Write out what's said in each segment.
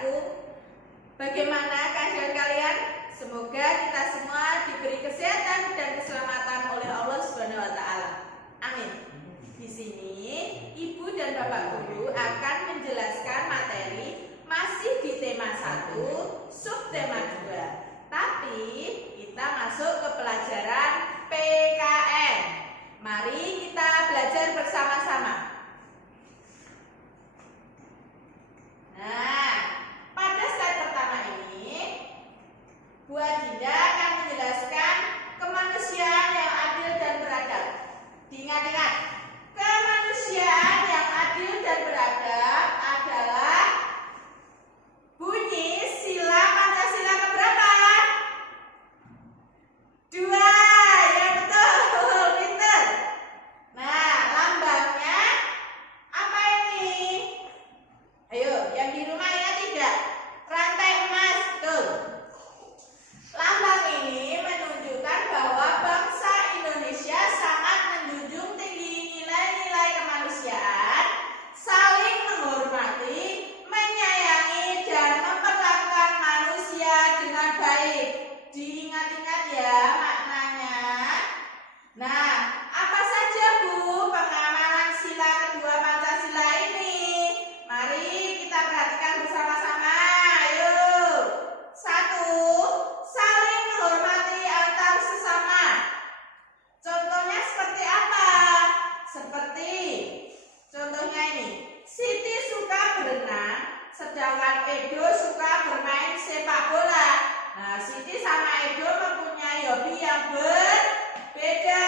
anak-anakku. Bagaimana keadaan kalian? Semoga kita semua diberi kesehatan dan keselamatan oleh Allah Subhanahu wa taala. Amin. Di sini Ibu dan Bapak Guru akan menjelaskan materi masih di tema 1, subtema 2. Tapi kita masuk ke pelajaran PKN. Mari kita belajar bersama-sama. Nah, pada slide pertama ini Bu Adinda akan menjelaskan kemanusiaan yang adil dan beradab. Diingat-ingat, kemanusiaan yang adil dan beradab adalah bunyi sila Pancasila keberapa? 2, ya betul, pinter. Nah, lambangnya apa ini? Ayo, yang di rumah ingat tidak? Rantai emas, betul. Lambang ini menunjukkan bahwa bangsa Indonesia sangat menjunjung tinggi nilai-nilai kemanusiaan, saling menghormati, menyayangi, dan memperlakukan manusia dengan baik. Diingat-ingat ya maknanya. Nah, apa saja Bu pengamalan sila kedua Pancasila ini? Mari kita perhatikan bersama-sama. Ayo. 1, saling menghormati antar sesama. Contohnya seperti apa? Seperti contohnya ini. Siti suka berenang, sedangkan Edo suka bermain sepak bola. Nah, Siti sama Edo mempunyai hobi yang berbeda.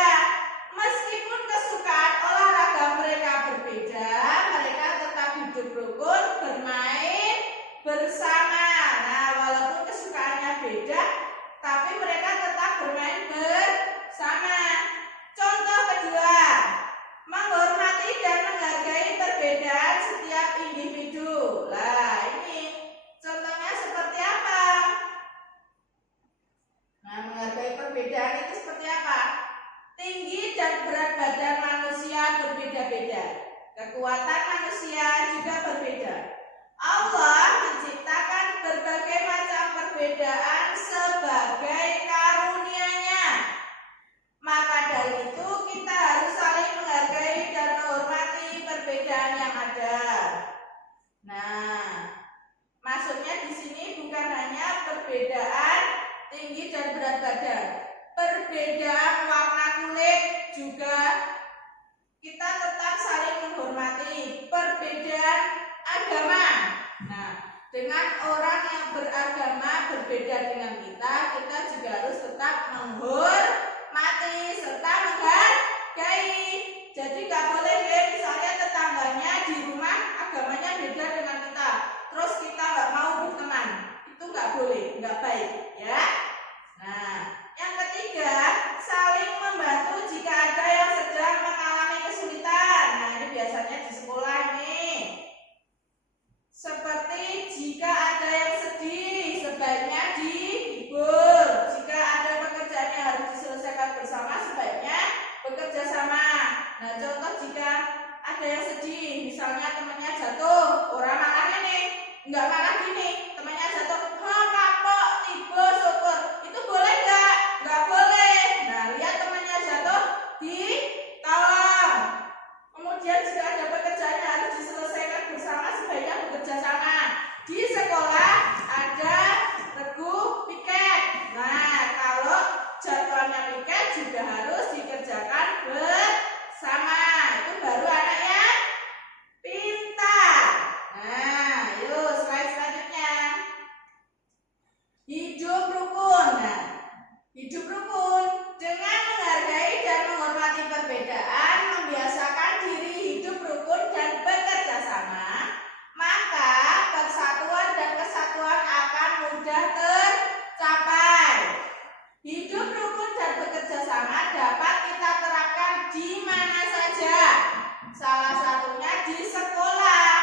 Meskipun kesukaan olahraga mereka berbeda, mereka tetap hidup rukun, bermain bersama. Nah, walaupun kesukaannya beda, tapi mereka tetap bermain bersama. Contoh kedua, menghormati dan menghargai perbedaan setiap individu. Nah, ini contohnya seperti apa? Nah, menghargai perbedaan itu seperti apa? Tinggi dan berat badan manusia berbeda-beda. Kekuatan manusia juga berbeda. Allah menciptakan berbagai macam perbedaan sebagai karunia-Nya. Maka dari itu kita harus saling menghargai dan menghormati perbedaan yang ada. Nah, maksudnya di sini bukan hanya perbedaan tinggi dan berat badan, perbedaan warna kulit juga kita tetap saling menghormati. Perbedaan agama. Nah, dengan orang yang beragama berbeda dengan kita juga harus tetap menghormati serta menghargai. Jadi nggak boleh deh misalnya tetangganya di rumah agamanya beda dengan kita, terus kita nggak mau berteman. Itu nggak boleh, nggak baik, ya. Nah, yang ketiga, saling membantu jika ada yang sedang mengalami kesulitan. Nah, ini biasanya di sekolah nih. Seperti jika ada yang sedih, sebaiknya dihibur. Jika ada pekerjaan yang harus diselesaikan bersama, sebaiknya bekerja sama. Nah, contoh jika ada yang sedih, misalnya temannya jatuh, orang marahnya nih, nggak marah gini, temannya jatuh, kapok, tiba, syukur, itu boleh nggak? Nggak boleh. Nah, lihat temannya jatuh, ditolong. Kemudian jika ada pekerjaan yang harus diselesaikan bersama, sebaiknya bekerja sama. Di sekolah ada regu piket. Nah, kalau jadwalnya piket juga harus dikerjakan bersama. Itu baru anak yang pintar. Nah, yuk slide selanjutnya. Hidup rukun. Nah, hidup rukun dengan menghargai dan menghormati perbedaan, membiasakan diri hidup rukun dan bekerja sama, maka persatuan dan kesatuan akan mudah tercapai. Hidup rukun dan bekerja sama dapat kita terapkan di mana saja. Salah satunya di sekolah.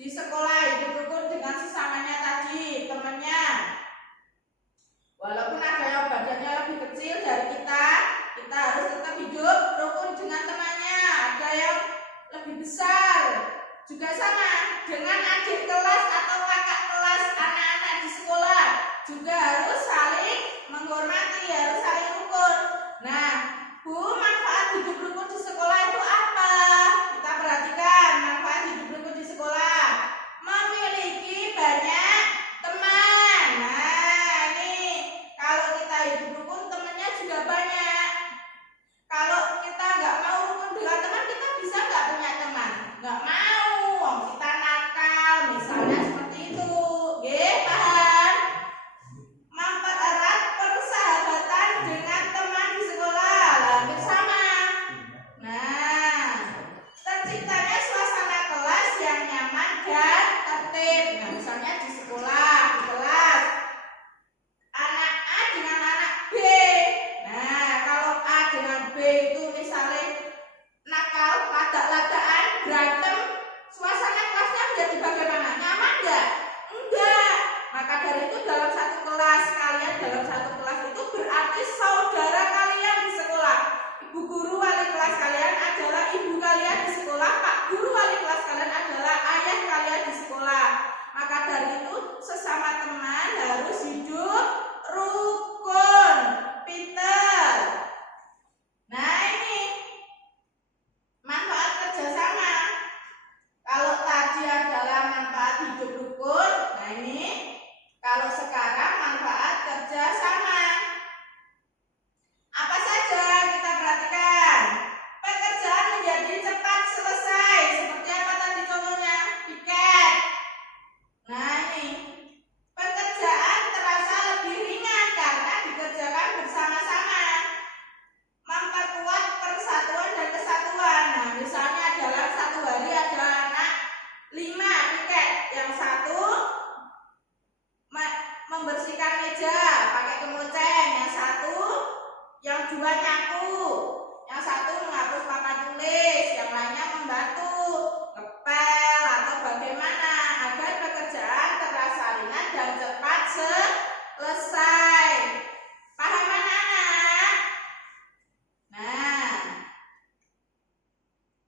Di sekolah hidup rukun dengan sesamanya tadi, temannya. Walaupun ada yang badannya lebih kecil dari kita harus tetap hidup rukun dengan temannya. Ada yang lebih besar, juga sama dengan adik kelas atau kakak kelas. juga harus saling menghormati, harus saling rukun. Nah, Bu, manfaat hidup rukun di sekolah itu apa? Kita perhatikan manfaat hidup rukun di sekolah. Memiliki banyak teman. Nah, ini kalau kita hidup rukun temannya juga banyak. Kalau kita nggak mau rukun dengan teman, kita bisa nggak punya teman? Nggak mau, wong kita nakal, misalnya seperti itu. Oke, paham? Mempererat persahabatan dengan teman di sekolah, hampir sama. Nah, terciptanya suasana kelas yang nyaman dan tertib. Nah, misalnya di sekolah, di kelas, anak A dengan anak B. Nah, kalau A dengan B itu misalnya nakal, ladak-ladakan, berantem, suasana kelasnya menjadi bagaimana? Nyaman nggak? Enggak. Maka dari itu dalam satu kelas, kalian dalam satu kelas itu berarti saudara kalian di sekolah. Ibu guru wali kelas kalian adalah ibu kalian di sekolah, Pak guru wali kelas kalian adalah ayah kalian di sekolah. Maka dari itu sesama teman harus hidup rukun, pinter. Nah, ini manfaat kerjasama. Kalau tadi adalah manfaat hidup rukun, nah ini kalau sekarang manfaat kerjasama. Apa saja kita perhatikan? Pekerjaan menjadi cepat selesai. Seperti apa tadi contohnya? Tiket. Nah, ini pekerjaan terasa lebih ringan karena dikerjakan bersama-sama. Memperkuat persatuan dan kesatuan. Nah, misalnya dalam satu hari ada anak 5 tiket. Yang satu membersihkan meja pakai kemoceng, yang dua nyapu, yang satu menghapus papan tulis, yang lainnya membantu ngepel atau bagaimana agar pekerjaan terasa ringan dan cepat selesai. Paham anak-anak? Nah,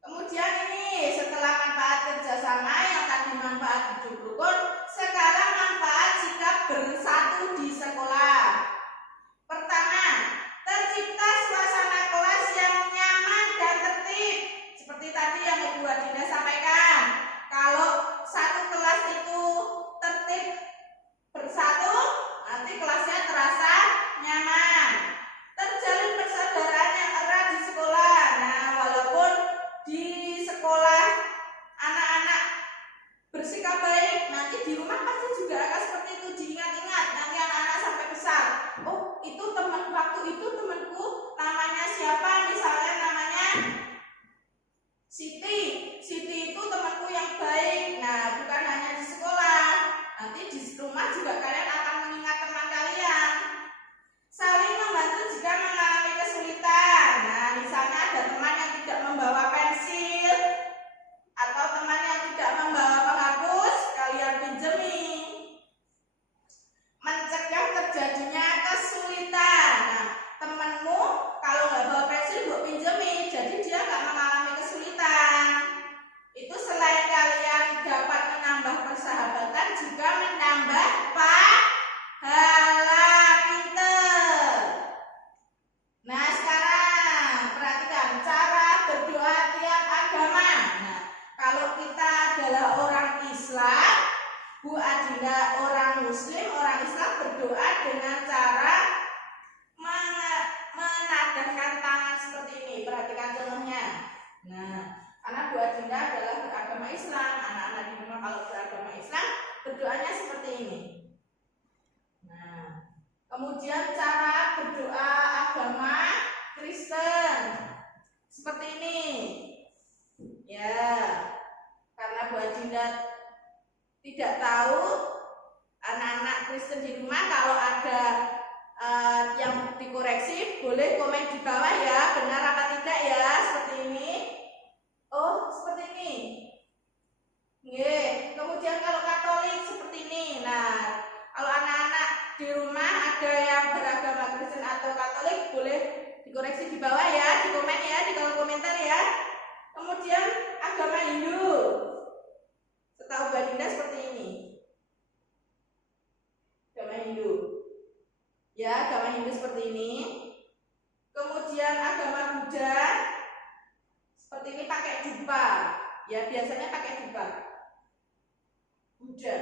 kemudian ini setelah manfaat kerjasama yang tadi manfaat hidup rukun, sekarang manfaat sikap bersatu di sekolah. Pertama, tercipta suasana kelas yang nyaman dan tertib. Seperti tadi yang Ibu Adinda sampaikan, kalau satu kelas itu tertib bersatu, nanti kelasnya terasa nyaman. Terjalin persaudaraan yang erat di sekolah. Nah, walaupun di sekolah anak-anak bersikap baik, nanti di rumah pasti juga akan seperti itu, diingat-ingat nanti anak-anak sampai besar. Oh, itu teman, waktu itu temanku namanya siapa, misalnya namanya Siti. Siti itu temanku yang baik. Nah, bukan hanya di sekolah, nanti di rumah juga kalian akan mengingat teman kalian. Saling membantu jika mengalami kesulitan. Nah, misalnya ada teman yang tidak membawa pensil atau teman yang tidak membawa penghapus, kalian pinjemi. Mencegah terjadinya kesulitan. Nah, temanmu kalau nggak bawa pensil, buat pinjemi, jadi dia nggak mengalami kesulitan. Itu selain kalian dapat menambah persahabatan, juga menambah pahala, pinter. Nah, sekarang perhatikan cara berdoa tiap agama. Nah, kalau kita adalah orang Islam, Bu Adinda orang Muslim, orang Islam berdoa dengan cara menadahkan tangan seperti ini. Perhatikan contohnya. Nah, karena Bu Adinda adalah beragama Islam, anak-anak di rumah kalau beragama Islam berdoanya seperti ini. Nah, kemudian cara berdoa agama Kristen seperti ini. Ya, karena Bu Adinda tidak tahu anak-anak Kristen di rumah, kalau ada yang dikoreksi boleh komen di bawah ya, benar apa tidak ya, seperti ini. Oh, seperti ini. Nggih. Kemudian kalau Katolik seperti ini. Nah, kalau anak-anak di rumah ada yang beragama Kristen atau Katolik boleh dikoreksi di bawah ya, di komen ya, di kolom komentar ya. Kemudian agama Hindu, setahu Badinda seperti ini. Agama Hindu. seperti ini. Kemudian agama Buddha seperti ini pakai jubah. Ya, biasanya pakai jubah. Buddha.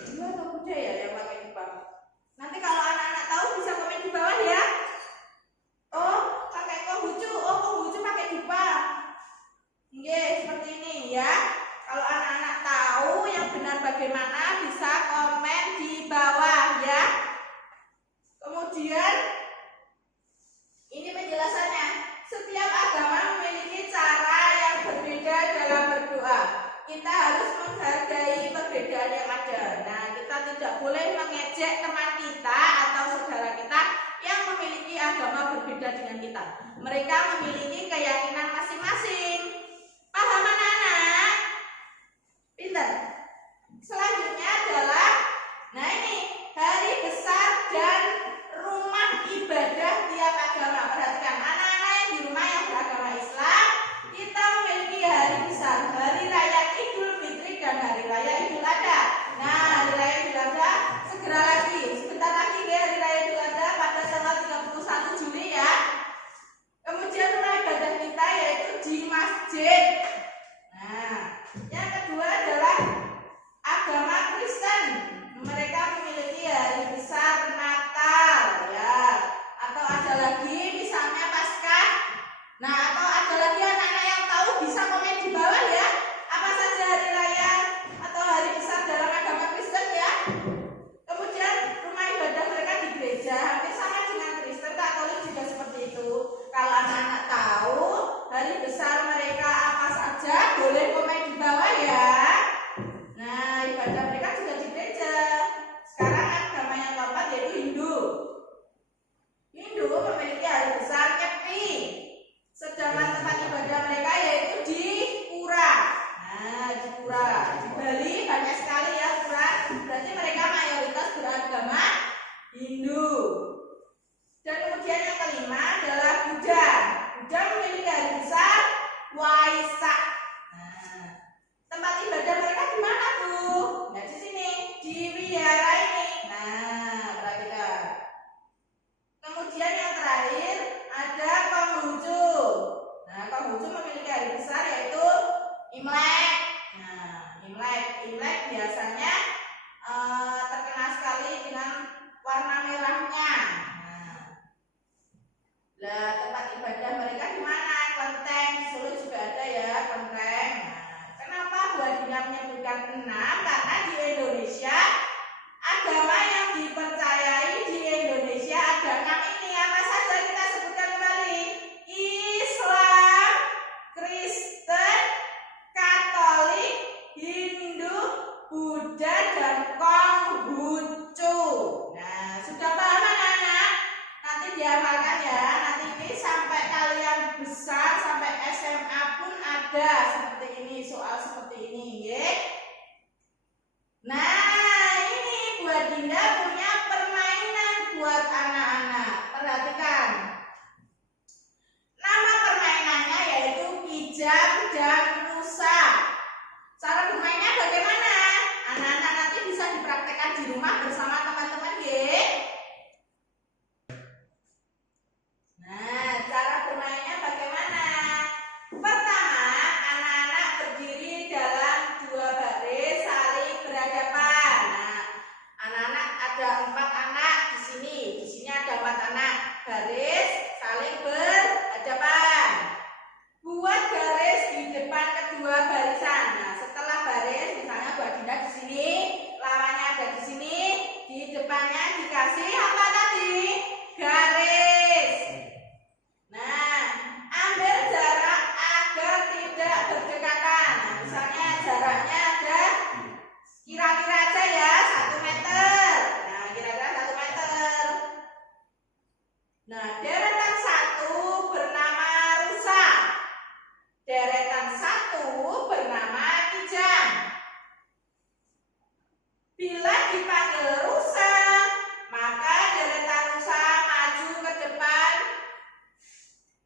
Buddha atau Buddha ya yang pakai jubah? Nanti kalau anak-anak tahu bisa komen di bawah ya. Oh, pakai Konghucu. Oh, Konghucu pakai jubah. Oke, seperti ini ya. Kalau anak-anak tahu yang benar bagaimana bisa komen di bawah ya. Kemudian ini penjelasannya. Setiap agama memiliki cara yang berbeda dalam berdoa. Kita harus menghargai perbedaan yang ada. Nah, kita tidak boleh mengejek teman kita atau saudara kita yang memiliki agama berbeda dengan kita. Mereka memiliki keyakinan masing-masing. Paham anak-anak? Pinter. Selanjutnya adalah, nah ini, hari besar dan rumah ibadah tiap agama. Perhatikan, anak-anak yang di rumah yang beragama Islam, kita memiliki hari besar, hari raya Idul Fitri dan hari raya Idul Adha. Nah, hari raya Idul Adha segera lagi, sebentar lagi ya, hari raya Idul Adha pada tanggal 31 Juli ya. Kemudian rumah ibadah kita yaitu di masjid. Nah, yang kedua adalah agama Kristen. Mereka memiliki hari besar Natal ya. Atau ada lagi misalnya Paskah. Nah, atau ada lagi anak-anak yang tahu bisa komen di bawah ya. Apa saja hari raya atau hari besar dalam agama Kristen ya. Kemudian rumah ibadah mereka di gereja hampir sama dengan Kristen, Katolik juga seperti itu. Kalau anak-anak tahu hari besar mereka apa saja, boleh komen di bawah ya. Nah, ibadah mereka juga di gereja. Sekarang agama yang keempat yaitu Hindu. Hindu memiliki hari besar Nyepi. Sedangkan tempat ibadah mereka yaitu di pura. Nah, di pura. Di Bali banyak sekali ya pura. Berarti mereka mayoritas beragama Hindu. Dan kemudian yang kelima adalah Buddha. Buddha memiliki hari besar Waisak. Nah, tempat ibadah mereka di mana tuh? Nah, di sini, di wihara ini. Nah, perhatikan. Kemudian yang terakhir ada Konghucu. Nah, Konghucu memiliki hari besar yaitu Imlek. Nah, Imlek biasanya terkenal sekali dengan warna merahnya. Nah, tempat ibadah mereka di mana? Kelenteng. Di Solo juga ada ya kelenteng. Nah, kenapa Bu Adina menyebutkan 6? Karena di Indonesia agama yang dipercayai di Indonesia ada 6 ini. Apa saja kita sebutkan kembali? Islam, Kristen, Katolik, Hindu, Buddha, dan Konghucu. Nah, sudah paham anak-anak? Nanti dihafalkan ya. Nanti ini sampai kalian besar, sampai SMA pun ada seperti ini, soal seperti ini ya. Nah, ini Bu Adinda punya permainan buat anak-anak. Perhatikan. Nama permainannya yaitu Kijang dan Rusa. Cara bermainnya bagaimana? Anak-anak nanti bisa dipraktekkan di rumah bersama teman-teman ya. Nah, cara bermainnya bagaimana? Pertama, anak-anak berdiri dalam 2 baris saling berhadapan. Nah, anak-anak ada 4 anak di sini. Di sini ada 4 anak. Baris saling berhadapan. Buat garis di depan kedua barisan. Nah, setelah baris, misalnya Bu Adinda di sini, lawannya ada di sini, di depannya dikasih apa tadi? Garis. Nah, ambil jarak agar tidak berdekatan. Nah, misalnya jaraknya ada kira-kira aja ya 1 meter. Nah, kira-kira 1 meter. Nah, deretan 1 bernama Rusa. Deretan 1 bernama Kijang. Bila dipanggil Rusa, maka deretan Rusa maju ke depan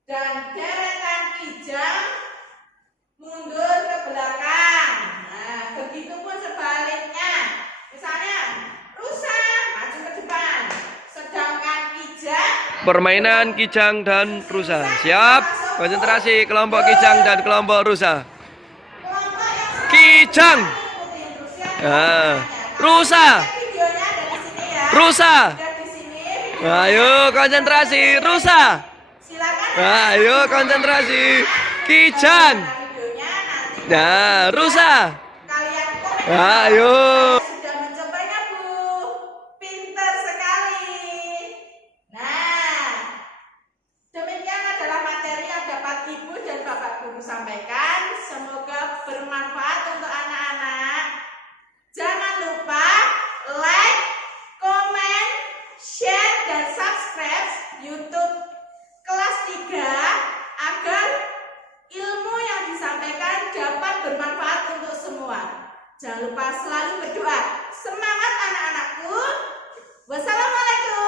dan deretan Kijang mundur ke belakang. Nah, begitupun sebaliknya. Misalnya, Rusa maju ke depan, sedangkan permainan kijang dan rusa. Siap? Konsentrasi kelompok kijang dan kelompok rusa. Kelompok yang Kijang. ikuti instruksi Nah, rusa. videonya ada di sini ya. Rusa. Sudah di sini. Ayo konsentrasi. Rusa. Silakan. Ayo konsentrasi. Kijang. Videonya nanti Nah, rusa. kalian komen. Ayo. Sudah mencobanya, Bu. Pintar sekali. Nah, demikian adalah materi yang dapat Ibu dan Bapak Guru sampaikan. Semoga bermanfaat untuk anak-anak. Jangan lupa like, komen, share, dan subscribe YouTube kelas 3 agar ilmu yang disampaikan dapat bermanfaat untuk semua. Jangan lupa selalu berdoa. Semangat anak-anakku. Wassalamualaikum